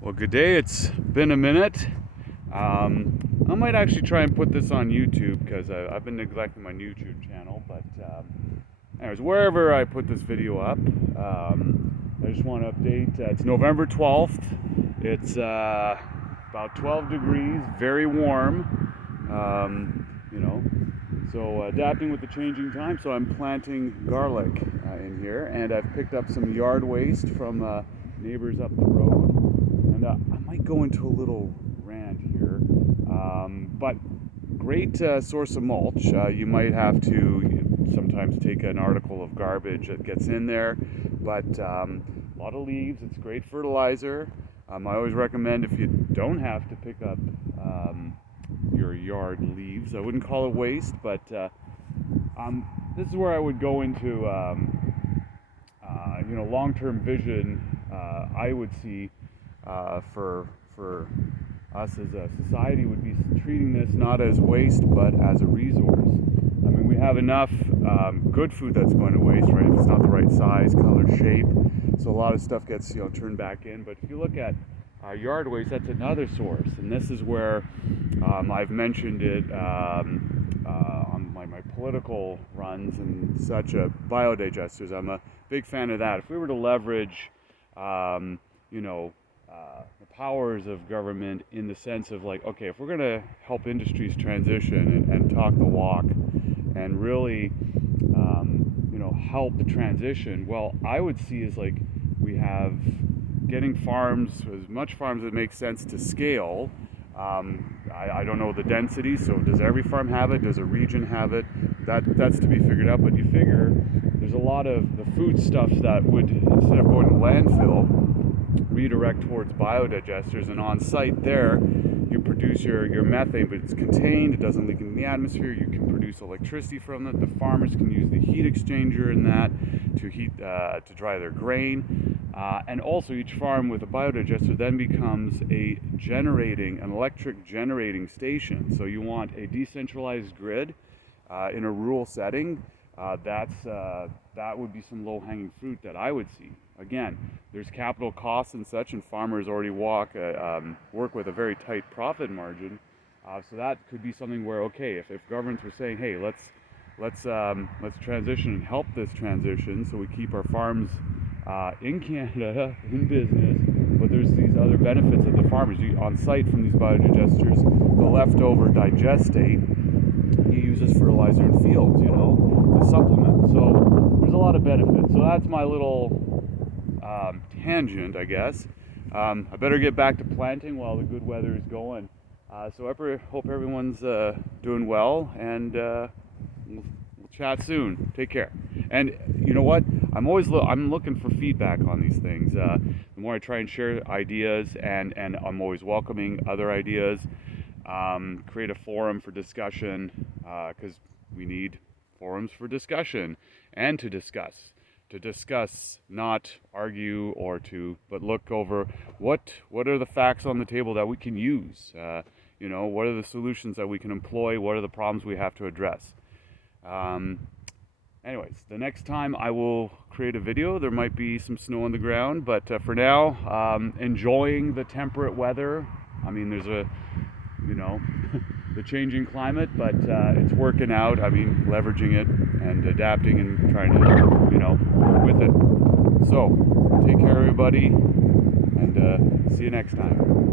Well, good day. It's been a minute. I might actually try and put this on YouTube because I've been neglecting my YouTube channel. But anyways, wherever I put this video up, I just want to update. It's November 12th. It's about 12 degrees, very warm. So adapting with the changing time. So I'm planting garlic in here, and I've picked up some yard waste from neighbors up the road. And I might go into a little rant here, but great source of mulch. You might have to sometimes take an article of garbage that gets in there, but a lot of leaves. It's great fertilizer. I always recommend, if you don't have to pick up your yard leaves, I wouldn't call it waste, but this is where I would go into long-term vision. I would see for us as a society would be treating this not as waste but as a resource. I mean, we have enough good food that's going to waste, right? If it's not the right size, color, shape, so a lot of stuff gets turned back in. But if you look at yard waste, that's another source, and this is where I've mentioned it on my political runs and such. Biodigestors, I'm a big fan of that. If we were to leverage the powers of government in the sense of, like, okay, if we're going to help industries transition and talk the walk and really help transition, well, I would see is like we have getting farms, as much farms that make sense to scale. I don't know the density, so does every farm have it? Does a region have it? That's to be figured out. But you figure there's a lot of the food stuff that would, instead of going to landfill, redirect towards biodigestors, and on site there you produce your methane, but it's contained, it doesn't leak into the atmosphere. You can produce electricity from it. The farmers can use the heat exchanger in that to dry their grain, and also each farm with a biodigester then becomes an electric generating station. So you want a decentralized grid in a rural setting. That would be some low-hanging fruit that I would see. Again, there's capital costs and such, and farmers already work with a very tight profit margin. So that could be something where, okay, if governments were saying, hey, let's transition and help this transition, so we keep our farms in Canada in business, but there's these other benefits that the farmers on site from these biodigesters, the leftover digestate, you use as fertilizer in fields, to supplement. So there's a lot of benefits. So that's my little tangent, I guess. I better get back to planting while the good weather is going. So I hope everyone's doing well, and we'll chat soon. Take care. And you know what? I'm looking for feedback on these things. The more I try and share ideas, and I'm always welcoming other ideas. Create a forum for discussion, because we need forums for discussion and to discuss, not argue, but look over what are the facts on the table that we can use. What are the solutions that we can employ? What are the problems we have to address? Anyways, the next time I will create a video. There might be some snow on the ground, but for now, enjoying the temperate weather. I mean, there's the changing climate, but it's working out. I mean, leveraging it and adapting and trying to, work with it. So, take care, everybody, and see you next time.